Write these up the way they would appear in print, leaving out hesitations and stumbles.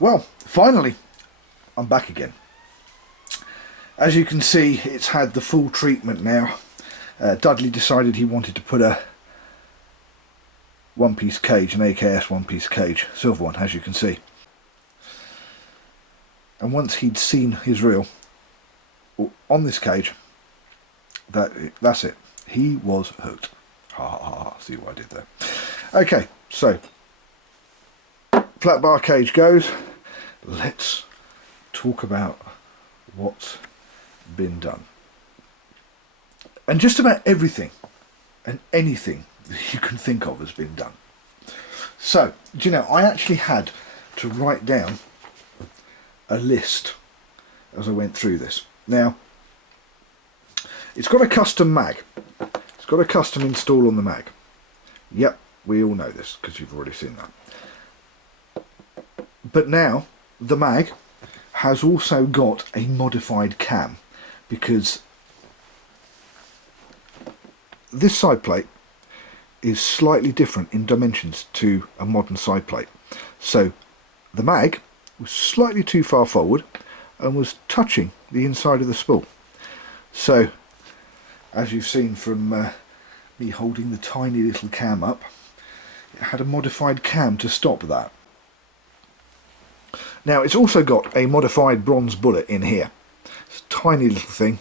Well, finally, I'm back again. As you can see, it's had the full treatment now. Dudley decided he wanted to put a one-piece cage, an AKS one-piece cage, silver one, as you can see. And once he'd seen his reel on this cage, that's it. He was hooked. Ha ha ha, see what I did there. Okay, so flat bar cage goes. Let's talk about what's been done. And just about everything and anything that you can think of has been done. So, do you know, I actually had to write down a list as I went through this. Now, it's got a custom mag. It's got a custom install on the mag. Yep, we all know this because you've already seen that. But now, the mag has also got a modified cam, because this side plate is slightly different in dimensions to a modern side plate. So the mag was slightly too far forward and was touching the inside of the spool. So as you've seen from me holding the tiny little cam up, it had a modified cam to stop that. Now it's also got a modified bronze bullet in here. It's a tiny little thing,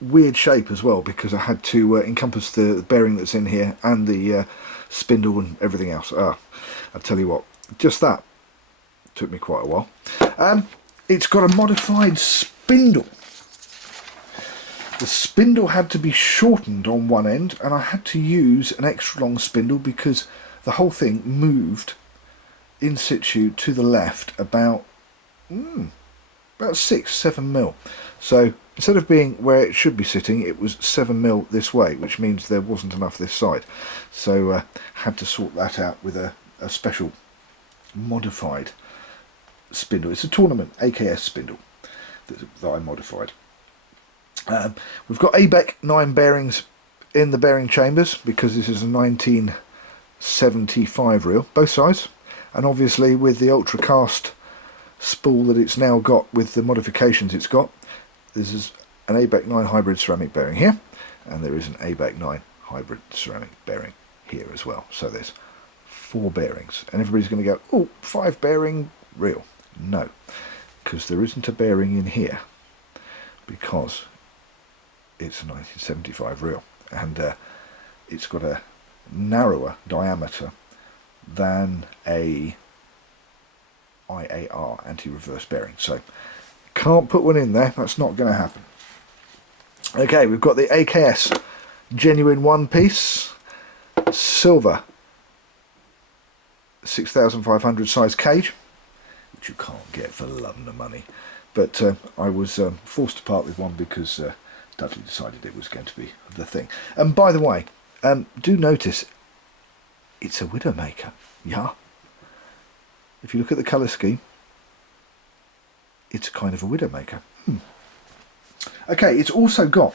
weird shape as well, because I had to encompass the bearing that's in here and the spindle and everything else. I'll tell you what, just that took me quite a while. It's got a modified spindle. The spindle had to be shortened on one end, and I had to use an extra long spindle because the whole thing moved in situ to the left about 6-7 mil. So instead of being where it should be sitting, it was 7 mil this way, which means there wasn't enough this side. So had to sort that out with a special modified spindle. It's a tournament AKS spindle that I modified. We've got ABEC 9 bearings in the bearing chambers because this is a 1975 reel, both sides, and obviously with the ultra cast spool that it's now got with the modifications it's got. This is an ABEC 9 hybrid ceramic bearing here, and there is an ABEC 9 hybrid ceramic bearing here as well. So there's 4 bearings, and everybody's going to go, oh, 5 bearing reel. No, because there isn't a bearing in here, because it's a 1975 reel, and it's got a narrower diameter than a IAR, anti-reverse bearing, so can't put one in there. That's not going to happen. Okay, we've got the AKS genuine one piece silver 6500 size cage, which you can't get for love nor money, but I was forced to part with one because Dudley decided it was going to be the thing. And by the way, do notice it's a Widowmaker. Yeah, if you look at the colour scheme, it's kind of a Widowmaker. Okay, it's also got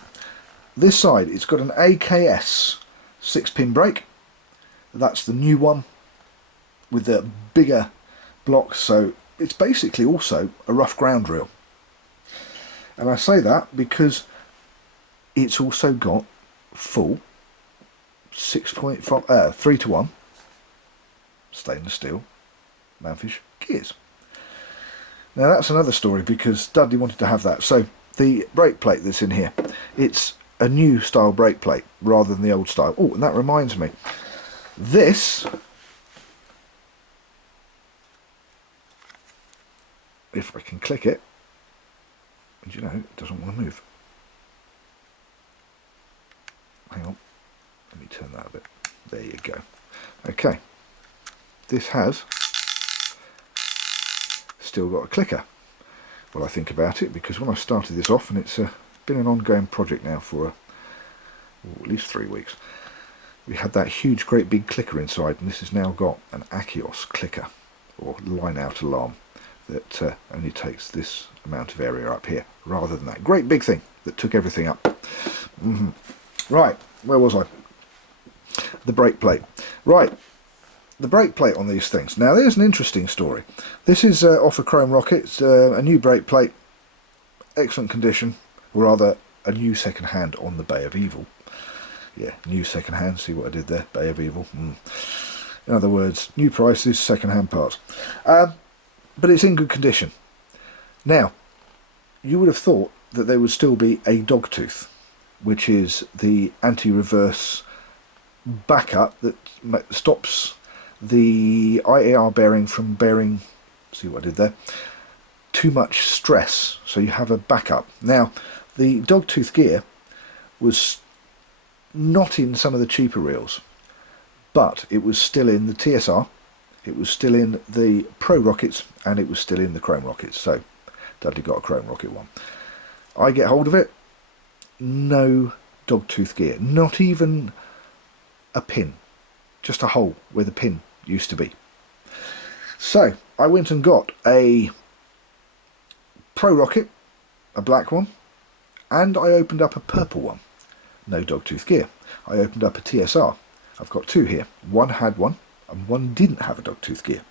this side, it's got an AKS 6-pin brake. That's the new one with the bigger blocks, so it's basically also a rough ground reel. And I say that because it's also got full 6.5 3-to-1 stainless steel manfish gears. Now that's another story, because Dudley wanted to have that. So the brake plate that's in here, it's a new style brake plate rather than the old style. Oh, and that reminds me, this, if I can click it, and you know, it doesn't want to move. Hang on, let me turn that a bit. There you go. Okay, this has still got a clicker. Well, I think about it, because when I started this off, and it's been an ongoing project now for at least 3 weeks, we had that huge great big clicker inside, and this has now got an Achios clicker, or line out alarm, that only takes this amount of area up here, rather than that great big thing that took everything up. Right, where was I? The brake plate. Right, the brake plate on these things. Now there's an interesting story. This is off a chrome rocket. It's a new brake plate, excellent condition, or rather a new second hand on the Bay of Evil. Yeah, new second hand, see what I did there, Bay of Evil. In other words, new prices, second hand parts. But it's in good condition. Now, you would have thought that there would still be a dogtooth, which is the anti-reverse backup that stops the IAR bearing from bearing, see what I did there, too much stress, so you have a backup. Now, the dogtooth gear was not in some of the cheaper reels, but it was still in the TSR, it was still in the Pro rockets, and it was still in the chrome rockets. So Dudley got a chrome rocket one. I get hold of it, no dogtooth gear, not even a pin, just a hole where the pin used to be. So I went and got a Pro rocket, a black one, and I opened up a purple one, no dogtooth gear. I opened up a TSR. I've got two here. One had one and one didn't have a dogtooth gear.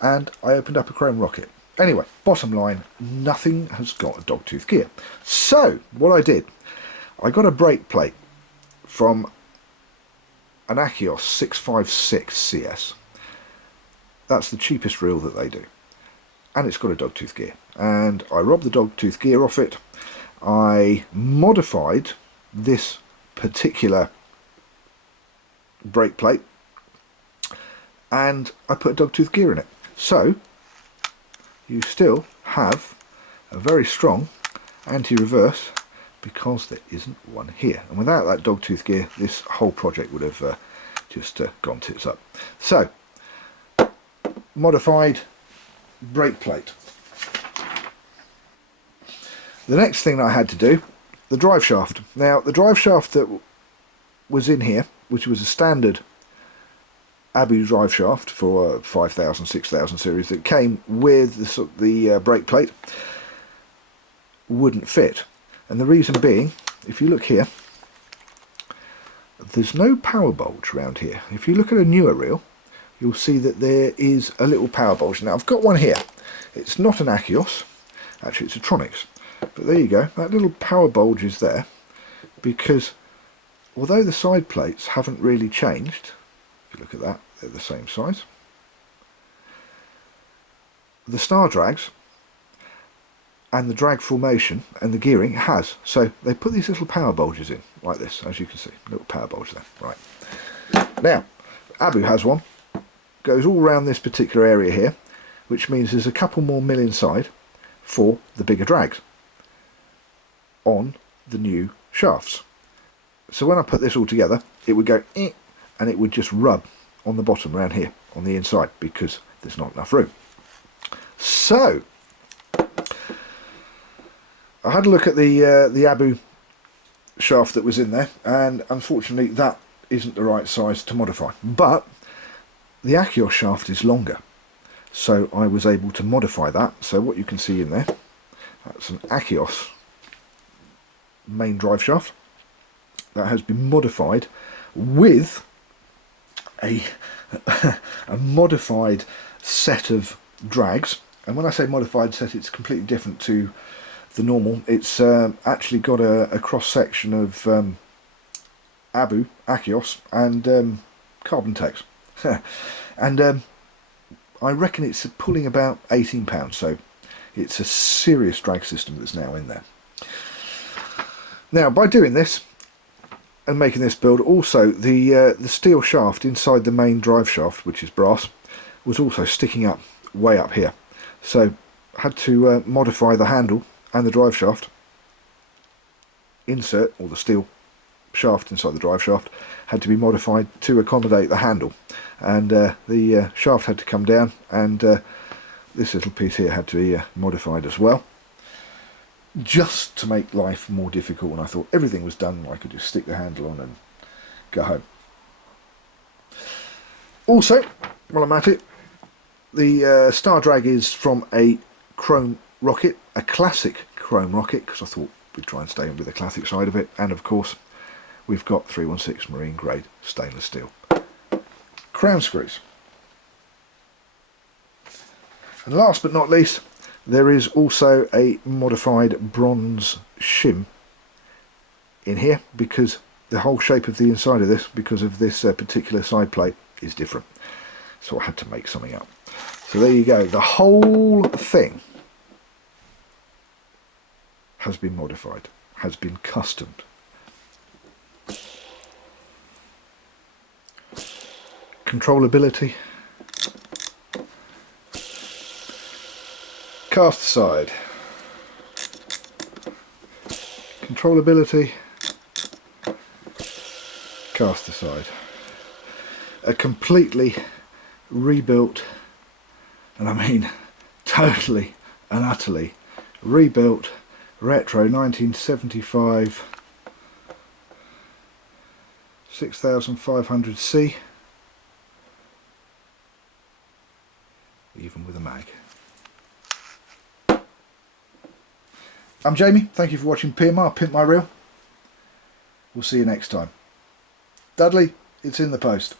And I opened up a chrome rocket. Anyway, bottom line, nothing has got a dogtooth gear. So what I did, I got a brake plate from an Achios 656 CS. That's the cheapest reel that they do. And it's got a dogtooth gear. And I robbed the dogtooth gear off it. I modified this particular brake plate and I put a dogtooth gear in it. So you still have a very strong anti-reverse because there isn't one here. And without that dogtooth gear, this whole project would have just gone tits up. So, modified brake plate. The next thing I had to do, the drive shaft. Now, the drive shaft that was in here, which was a standard Abu drive shaft for 5000, 6000 series that came with the brake plate, wouldn't fit. And the reason being, if you look here, there's no power bulge around here. If you look at a newer reel, you'll see that there is a little power bulge. Now I've got one here. It's not an Achios, actually it's a Tronics. But there you go, that little power bulge is there because although the side plates haven't really changed, if you look at that, they're the same size. The star drags and the drag formation and the gearing has. So they put these little power bulges in, like this, as you can see. Little power bulge there. Right. Now, Abu has one. Goes all around this particular area here, which means there's a couple more mil inside for the bigger drags on the new shafts. So when I put this all together, it would go eh, and it would just rub on the bottom around here, on the inside, because there's not enough room. So I had a look at the Abu shaft that was in there, and unfortunately that isn't the right size to modify. But the Achios shaft is longer, so I was able to modify that. So what you can see in there, that's an Achios main drive shaft that has been modified with a modified set of drags. And when I say modified set, it's completely different to the normal. It's actually got a cross section of Abu, Achios and Carbon Tex. And I reckon it's pulling about 18 pounds, so it's a serious drag system that's now in there. Now, by doing this and making this build, also the steel shaft inside the main drive shaft, which is brass, was also sticking up way up here. So I had to modify the handle and the drive shaft, insert, or the steel shaft inside the drive shaft had to be modified to accommodate the handle, and the shaft had to come down, and this little piece here had to be modified as well, just to make life more difficult. And I thought everything was done, I could just stick the handle on and go home. Also, while I'm at it, the star drag is from a chrome rocket, a classic chrome rocket, because I thought we'd try and stay with the classic side of it, and of course we've got 316 marine grade stainless steel crown screws. And last but not least, there is also a modified bronze shim in here, because the whole shape of the inside of this, because of this particular side plate, is different. So I had to make something up. So there you go. The whole thing has been modified, has been customed. Controllability. Cast side. Controllability. Cast aside. A completely rebuilt, and I mean totally and utterly rebuilt retro 1975 6500C, even with a mag. I'm Jamie, thank you for watching PMR, Pimp My Reel. We'll see you next time. Dudley, it's in the post.